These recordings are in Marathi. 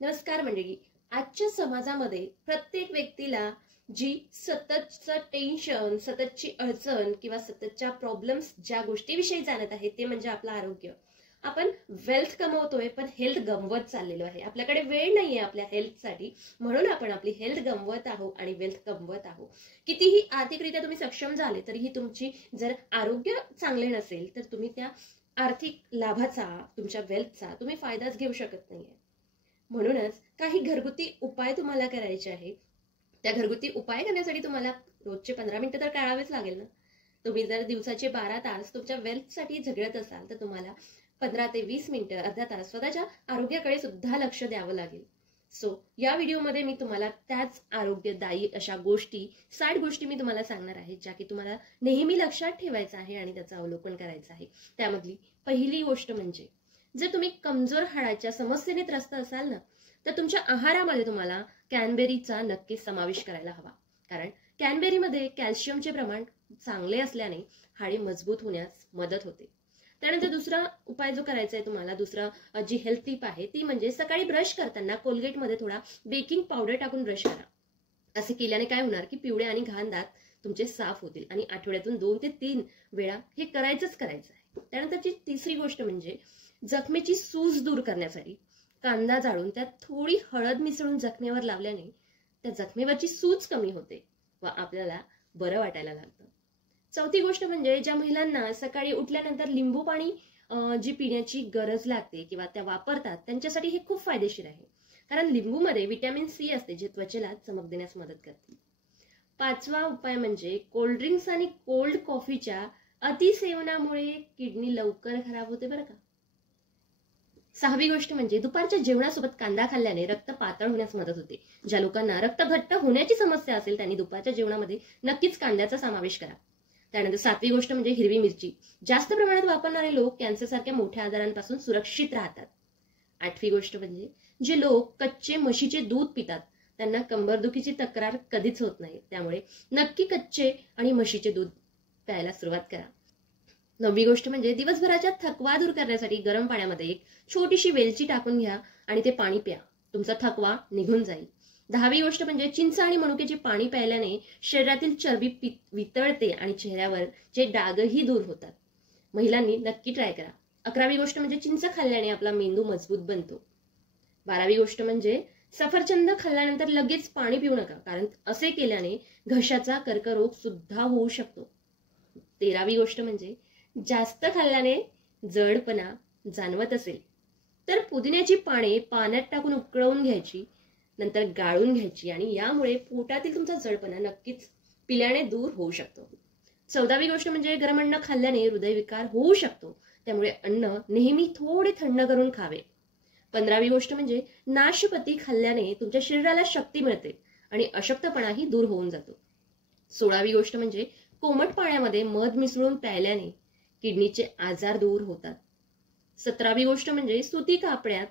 नमस्कार मंडळी. आजच्या समाजामध्ये प्रत्येक व्यक्तीला जी सततचं टेन्शन, सततची अडचण किंवा सततच्या प्रॉब्लेम्स ज्या गोष्टीविषयी जाणत आहे ते म्हणजे आपलं आरोग्य. आपण वेल्थ कमवतोय पण हेल्थ गमवत चाललेलो आहे. आपल्याकडे वेळ नाहीये आपल्या हेल्थसाठी, म्हणून आपण आपली हेल्थ गमवत आहोत आणि वेल्थ कमवत आहोत. कितीही आर्थिकरित्या तुम्ही सक्षम झाले तरीही तुमची जर आरोग्य चांगले नसेल तर तुम्ही त्या आर्थिक लाभाचा, तुमच्या वेल्थचा तुम्ही फायदाच घेऊ शकत नाहीये. म्हणूनच काही घरगुती उपाय तुम्हाला करायचे आहे. त्या घरगुती उपाय करण्यासाठी तुम्हाला रोजचे 15 मिनिटं तर काढावेच लागेल ना. तुम्ही जर दिवसाचे 12 तास तुमच्या वेल्थसाठी झगडत असाल तर तुम्हाला 15 ते 20 मिनिटं, अर्धा तास स्वतःच्या आरोग्याकडे सुद्धा लक्ष द्यावं लागेल. सो या व्हिडिओमध्ये मी तुम्हाला त्याच आरोग्यदायी अशा गोष्टी, 60 गोष्टी मी तुम्हाला सांगणार आहे ज्या की तुम्हाला नेहमी लक्षात ठेवायचं आहे आणि त्याचं अवलोकन करायचं आहे. त्यामधली पहिली गोष्ट म्हणजे जर तुम्ही कमजोर हाडाच्या समस्येने त्रस्त असाल ना, तर तुमच्या आहारामध्ये तुम्हाला कॅनबेरीचा नक्कीच समावेश करायला हवा. कारण कॅनबेरीमध्ये कॅल्शियमचे प्रमाण चांगले असल्याने हाडे मजबूत होण्यास मदत होते. त्यानंतर दुसरा उपाय जो करायचा आहे तुम्हाला, दुसरा जी हेल्थ टिप आहे ती म्हणजे सकाळी ब्रश करताना कोलगेटमध्ये थोडा बेकिंग पावडर टाकून ब्रश करा. असे केल्याने काय होणार की पिवळे आणि घाण दात तुमचे साफ होतील आणि आठवड्यातून 2 ते 3 वेळा हे करायचंच करायचं आहे. त्यानंतरची तिसरी गोष्ट म्हणजे जखमेची सूज दूर करण्यासाठी कांदा जाळून त्यात थोडी हळद मिसळून जखमेवर लावल्याने त्या जखमेवरची सूज कमी होते व आपल्याला बरं वाटायला लागतं. चौथी गोष्ट म्हणजे ज्या महिलांना सकाळी उठल्यानंतर लिंबू पाणी जी पिण्याची गरज लागते किंवा त्या वापरतात त्यांच्यासाठी हे खूप फायदेशीर आहे. कारण लिंबूमध्ये व्हिटॅमिन सी असते जे त्वचेला चमक देण्यास मदत करते. पाचवा उपाय म्हणजे कोल्ड ड्रिंक्स आणि कोल्ड कॉफीच्या अतिसेवनामुळे किडनी लवकर खराब होते बरं का. सहावी गोष्ट म्हणजे दुपारच्या जेवणासोबत कांदा खाल्ल्याने रक्त पातळ होण्यास मदत होते. ज्या लोकांना रक्त घट्ट होण्याची समस्या असेल त्यांनी दुपारच्या जेवणामध्ये नक्कीच कांद्याचा समावेश करा. त्यानंतर सातवी गोष्ट म्हणजे हिरवी मिरची. जास्त प्रमाणात वापरणारे लोक कॅन्सरसारख्या मोठ्या आजारांपासून सुरक्षित राहतात. आठवी गोष्ट म्हणजे जे लोक कच्चे म्हशीचे दूध पितात त्यांना कंबरदुखीची तक्रार कधीच होत नाही. त्यामुळे नक्की कच्चे आणि म्हशीचे दूध प्यायला सुरुवात करा. नववी गोष्ट म्हणजे दिवसभराच्या थकवा दूर करण्यासाठी गरम पाण्यामध्ये एक छोटीशी वेलची टाकून घ्या आणि ते पाणी प्या. तुमचा थकवा निघून जाईल. 10वी गोष्ट म्हणजे चिंच आणि मनुक्याचे पाणी प्यायल्याने शरीरातील चरबी वितळते आणि चेहऱ्यावर जे डागही दूर होतात. महिलांनी नक्की ट्राय करा. 11वी गोष्ट म्हणजे चिंच खाल्ल्याने आपला मेंदू मजबूत बनतो. 12वी गोष्ट म्हणजे सफरचंद खाल्ल्यानंतर लगेच पाणी पिऊ नका, कारण असे केल्याने घशाचा कर्करोग सुद्धा होऊ शकतो. 13वी गोष्ट म्हणजे जास्त खाल्ल्याने जडपणा जाणवत असेल तर पुदिन्याची पाने पाण्यात टाकून उकळवून घ्यायची, नंतर गाळून घ्यायची आणि यामुळे पोटातील तुमचा जडपणा नक्कीच पिल्याने दूर होऊ शकतो. 14वी गोष्ट म्हणजे गरम अन्न खाल्ल्याने हृदयविकार होऊ शकतो, त्यामुळे अन्न नेहमी थोडे थंड करून खावे. 15वी गोष्ट म्हणजे नाशपती खाल्ल्याने तुमच्या शरीराला शक्ती मिळते आणि अशक्तपणाही दूर होऊन जातो. 16वी गोष्ट म्हणजे कोमट पाण्यामध्ये मध मिसळून प्यायल्याने किडनीचे आजार दूर होतात. 17वी गोष्ट म्हणजे सुती कापड्यात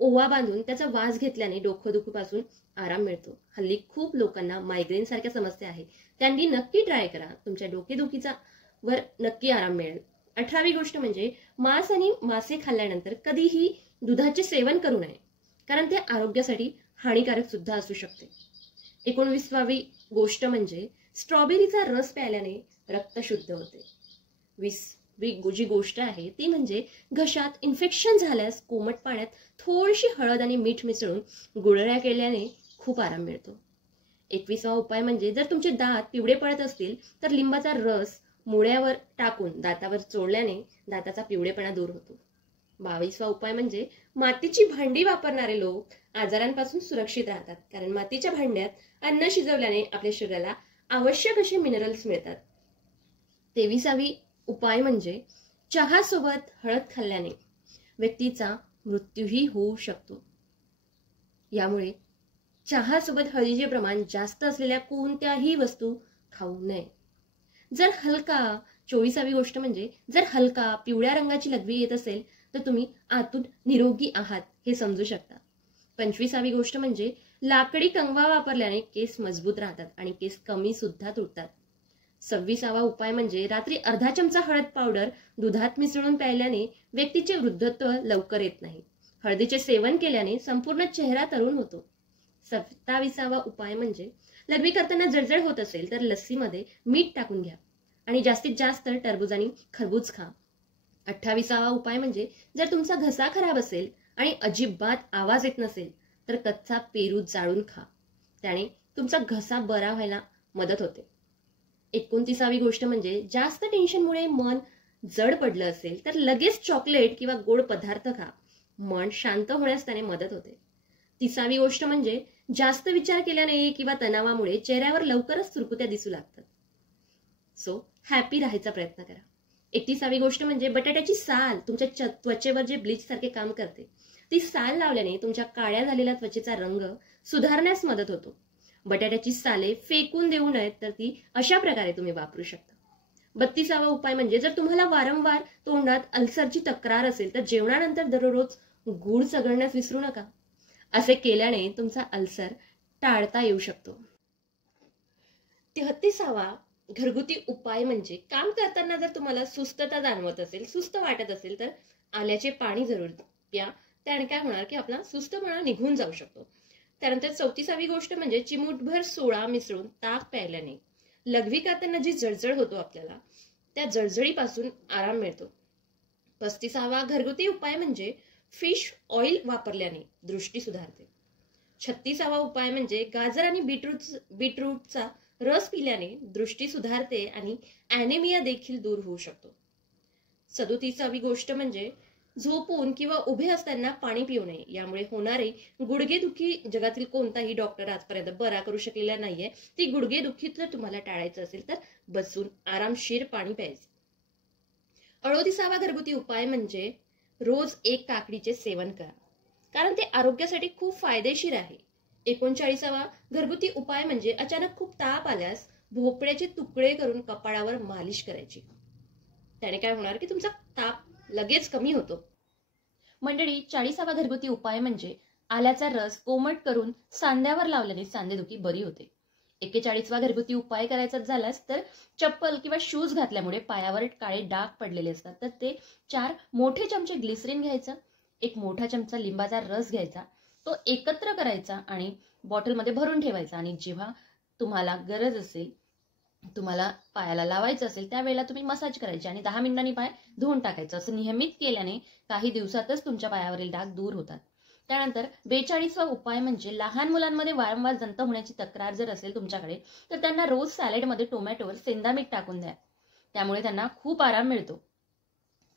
ओवा बांधून त्याचा वास घेतल्याने डोकंदुखीपासून आराम मिळतो. हल्ली खूप लोकांना मायग्रेन सारख्या समस्या आहेत, त्यांनी नक्की ट्राय करा. तुमच्या डोकेदुखीचा वर नक्की आराम मिळेल. 18वी गोष्ट म्हणजे मांस आणि मासे खाल्ल्यानंतर कधीही दुधाचे सेवन करू नये, कारण ते आरोग्यासाठी हानिकारक सुद्धा असू शकते. 19वी गोष्ट म्हणजे स्ट्रॉबेरीचा रस प्यायल्याने रक्त शुद्ध होते. 20वी जी गोष्ट आहे ती म्हणजे घशात इन्फेक्शन झाल्यास कोमट पाण्यात थोडीशी हळद आणि मीठ मिसळून गुळण्या केल्याने खूप आराम मिळतो. 21वा उपाय म्हणजे जर तुमचे दात पिवळे पडत असतील तर लिंबाचा रस मुळ्यावर टाकून दातावर चोळल्याने दाताचा पिवळेपणा दूर होतो. 22वा उपाय म्हणजे मातीची भांडी वापरणारे लोक आजारांपासून सुरक्षित राहतात, कारण मातीच्या भांड्यात अन्न शिजवल्याने आपल्या शरीराला आवश्यक असे मिनरल्स मिळतात. 23वी उपाय म्हणजे चहा सोबत हळद खाल्ल्याने व्यक्तीचा मृत्यूही होऊ शकतो. यामुळे चहा सोबत हळदीचे प्रमाण जास्त असलेल्या कोणत्याही वस्तू खाऊ नये. 24वी गोष्ट म्हणजे जर हलका पिवळ्या रंगाची लघवी येत असेल तर तुम्ही आतून निरोगी आहात हे समजू शकता. 25वी गोष्ट म्हणजे लाकडी कंगवा वापरल्याने केस मजबूत राहतात आणि केस कमी सुद्धा तुटतात. 26वा उपाय म्हणजे रात्री अर्धा चमचा हळद पावडर दुधात मिसळून प्यायल्याने व्यक्तीचे वृद्धत्व लवकर येत नाही. हळदीचे सेवन केल्याने संपूर्ण चेहरा तरुण होतो. 27वा उपाय म्हणजे लघवी करताना जळजळ होत असेल तर लस्सीमध्ये मीठ टाकून घ्या आणि जास्तीत जास्त टरबूज आणि खरबूज खा. 28वा उपाय म्हणजे जर तुमचा घसा खराब असेल आणि अजिबात आवाज येत नसेल तर कच्चा पेरू जाळून खा. त्याने तुमचा घसा बरा व्हायला मदत होते. 29वी गोष्ट म्हणजे जास्त टेन्शनमुळे मन जड पडलं असेल तर लगेच चॉकलेट किंवा गोड पदार्थ खा. मन शांत होण्यास त्याने मदत होते. 30वी गोष्ट म्हणजे जास्त विचार केल्याने किंवा तणावामुळे चेहऱ्यावर लवकरच सुरकुत्या दिसू लागतात. सो हॅपी राहायचा प्रयत्न करा. 31वी गोष्ट म्हणजे बटाट्याची साल तुमच्या त्वचेवर जे ब्लीच सारखे काम करते, ती साल लावल्याने तुमच्या काळ्या झालेल्या त्वचेचा रंग सुधारण्यास मदत होतो. बटाट्याची साले फेकून देऊ नयेत तर ती अशा प्रकारे तुम्ही वापरू शकता. 32वा उपाय म्हणजे जर तुम्हाला वारंवार तोंडात अल्सरची तक्रार असेल तर जेवणानंतर दररोज गूळ चघळण्यास विसरू नका. असे केल्याने तुमचा अल्सर टाळता येऊ शकतो. 33वा घरगुती उपाय म्हणजे काम करताना जर तुम्हाला सुस्तता जाणवत असेल, सुस्त वाटत असेल तर आल्याचे पाणी जरूर प्या. त्याने काय होणार की आपला सुस्तपणा निघून जाऊ शकतो. त्यानंतर 34वी गोष्ट म्हणजे चिमूटभर सोडा मिसळून ताक प्यायल्याने लघवी करताना जी जळजळ होतो आपल्याला त्या जळजळीपासून आराम मिळतो. 35वा घरगुती उपाय म्हणजे फिश ऑइल वापरल्याने दृष्टी सुधारते. 36वा उपाय म्हणजे गाजर आणि बीटरूटचा रस पिल्याने दृष्टी सुधारते आणि ॲनेमिया देखील दूर होऊ शकतो. 37वी गोष्ट म्हणजे झोपून किंवा उभे असताना पाणी पिऊ नये. यामुळे होणारे गुडघेदुखी जगातील कोणताही डॉक्टर आजपर्यंत बरा करू शकलेला नाहीये. ती गुडघेदुखी जर तुम्हाला टाळायचं असेल तर बसून आरामशीर पाणी प्यायचे. 38वा घरगुती उपाय म्हणजे रोज एक काकडीचे सेवन करा, कारण ते आरोग्यासाठी खूप फायदेशीर आहे. 39वा घरगुती उपाय म्हणजे अचानक खूप ताप आल्यास भोपळ्याचे तुकडे करून कपाळावर मालिश करायची. त्याने काय होणार की तुमचा ताप लगेच कमी होतो. मंडळी, 40वा घरगुती उपाय म्हणजे आल्याचा रस कोमट करून सांध्यावर लावल्याने सांधेदुखी बरी होते. 41वा घरगुती उपाय करायचा झालाच तर चप्पल किंवा शूज घातल्यामुळे पायावर काळे डाग पडलेले असतात तर ते 4 मोठे चमचे ग्लिसरीन घ्यायचं, 1 मोठा चमचा लिंबाचा रस घ्यायचा, तो एकत्र करायचा आणि बॉटलमध्ये भरून ठेवायचा आणि जेव्हा तुम्हाला गरज असेल, तुम्हाला पायाला लावायचं असेल त्यावेळेला तुम्ही मसाज करायची आणि 10 मिनिटांनी पाय धुवून टाकायचं. असं नियमित केल्याने काही दिवसातच तुमच्या पायावरील डाग दूर होतात. त्यानंतर 42वा उपाय म्हणजे लहान मुलांमध्ये वारंवार जंत होण्याची तक्रार जर असेल तुमच्याकडे तर त्यांना रोज सॅलेडमध्ये टोमॅटोवर सेंधा मीठ टाकून द्या. त्यामुळे त्यांना खूप आराम मिळतो.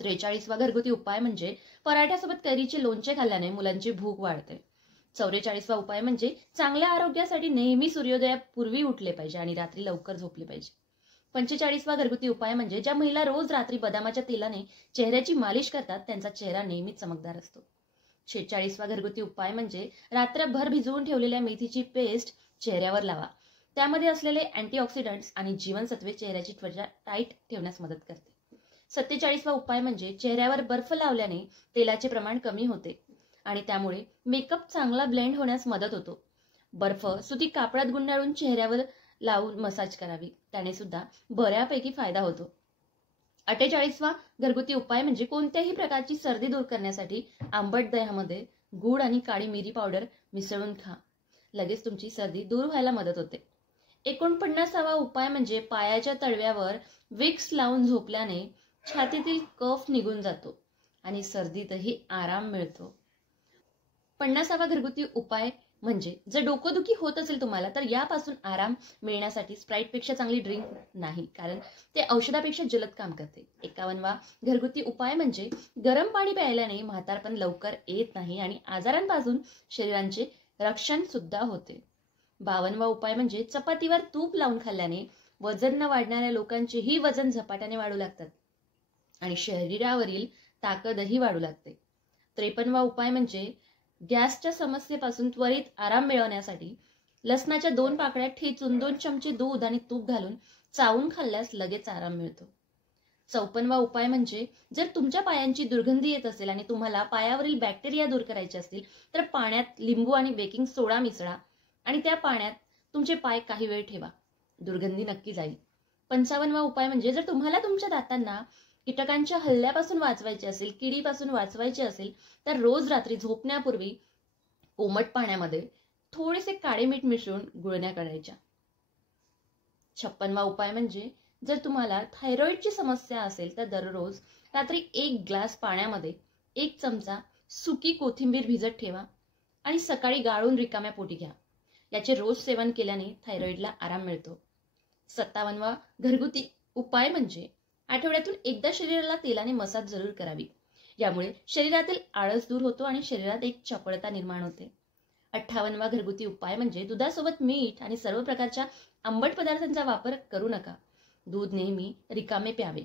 43वा घरगुती उपाय म्हणजे पराठ्यासोबत कैरीचे लोणचे खाल्ल्याने मुलांची भूक वाढते. 44वा उपाय म्हणजे चांगल्या आरोग्यासाठी नेहमी सूर्योदयापूर्वी उठले पाहिजे आणि रात्री लवकर झोपले पाहिजे. 45वा घरगुती उपाय म्हणजे ज्या महिला रोज रात्री बदामाच्या तेलाने चेहऱ्याची मालिश करतात त्यांचा चेहरा नेहमीच चमकदार असतो. 46वा घरगुती उपाय म्हणजे रात्रभर भिजवून ठेवलेल्या मेथीची पेस्ट चेहऱ्यावर लावा. त्यामध्ये असलेले अँटीऑक्सिडंट्स आणि जीवनसत्वे चेहऱ्याची त्वचा टाईट ठेवण्यास मदत करते. 47वा उपाय म्हणजे चेहऱ्यावर बर्फ लावल्याने तेलाचे प्रमाण कमी होते आणि त्यामुळे मेकअप चांगला ब्लेंड होण्यास मदत होतो. बर्फ सुती कापडात गुंडाळून चेहऱ्यावर लावून मसाज करावी, त्याने सुद्धा बऱ्यापैकी फायदा होतो. 48वा घरगुती उपाय म्हणजे कोणत्याही प्रकारची सर्दी दूर करण्यासाठी आंबट दह्यामध्ये गूळ आणि काळी मिरी पावडर मिसळून खा. लगेच तुमची सर्दी दूर व्हायला मदत होते. 49वा उपाय म्हणजे पायाच्या तळव्यावर विक्स लावून झोपल्याने छातीतील कफ निघून जातो आणि सर्दीतही आराम मिळतो. 50वा घरगुती उपाय म्हणजे जर डोकंदुखी होत असेल तुम्हाला तर यापासून आराम मिळण्यासाठी स्प्राईटपेक्षा चांगली ड्रिंक नाही, कारण ते औषधापेक्षा जलद काम करते. 51वा घरगुती उपाय म्हणजे गरम पाणी प्यायल्याने म्हातारपण लवकर येत नाही आणि आजारांपासून शरीरांचे रक्षण सुद्धा होते. 52वा उपाय म्हणजे चपातीवर तूप लावून खाल्ल्याने वजन न वाढणाऱ्या लोकांचेही वजन झपाट्याने वाढू लागतात आणि शरीरावरील ताकदही वाढू लागते. 53वा उपाय म्हणजे गॅसच्या समस्येपासून त्वरित आराम मिळवण्यासाठी लसणाच्या 2 पाकळ्या ठेचून 2 चमचे दूध आणि तूप घालून चावून खाल्ल्यास लगेच आराम मिळतो. 54वा उपाय म्हणजे जर तुमच्या पायांची दुर्गंधी येत असेल आणि तुम्हाला पायावरील बॅक्टेरिया दूर करायचे असतील तर पाण्यात लिंबू आणि बेकिंग सोडा मिसळा आणि त्या पाण्यात तुमचे पाय काही वेळ ठेवा, दुर्गंधी नक्की जाईल. 55वा उपाय म्हणजे जर तुम्हाला तुमच्या दातांना कीटकांच्या हल्ल्यापासून वाचवायचे असेल, किडीपासून वाचवायचे असेल, तर रोज रात्री झोपण्यापूर्वी कोमट पाण्यामध्ये थोडेसे काळे मीठ मिसळून गुळण्या करायच्या. 56वा उपाय म्हणजे जर तुम्हाला थायरॉइडची समस्या असेल तर दररोज रात्री 1 ग्लास पाण्यामध्ये 1 चमचा सुकी कोथिंबीर भिजत ठेवा आणि सकाळी गाळून रिकाम्या पोटी घ्या. याचे रोज सेवन केल्याने थायरॉइडला आराम मिळतो. 57वा घरगुती उपाय म्हणजे आठवड्यातून एकदा शरीराला तेलाने मसाज जरूर करावी. यामुळे शरीरातील आळस दूर होतो आणि शरीरात एक चपळता निर्माण होते. 58वा घरगुती उपाय म्हणजे दुधासोबत मीठ आणि सर्व प्रकारच्या आंबट पदार्थांचा वापर करू नका. दूध नेहमी रिकामे प्यावे.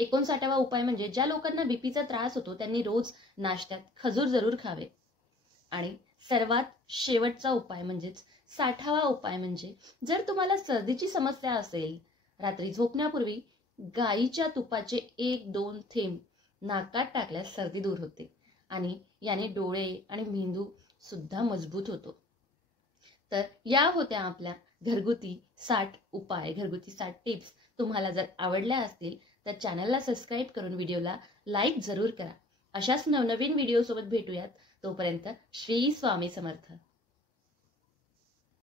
59वा उपाय म्हणजे ज्या लोकांना बीपीचा त्रास होतो त्यांनी रोज नाश्त्यात खजूर जरूर खावे. आणि सर्वात शेवटचा उपाय म्हणजेच 60वा उपाय म्हणजे जर तुम्हाला सर्दीची समस्या असेल, रात्री झोपण्यापूर्वी गाईच्या तुपाचे 1-2 थेंब नाकात टाकल्यास सर्दी दूर होते आणि याने डोळे आणि मेंदू सुद्धा मजबूत होतो. तर या होत्या आपल्या घरगुती 60 उपाय, घरगुती 60 टिप्स. तुम्हाला जर आवडल्या असतील तर चॅनलला सबस्क्राईब करून व्हिडिओला लाईक जरूर करा. अशाच नवनवीन व्हिडिओ सोबत भेटूयात. तोपर्यंत श्री स्वामी समर्थ.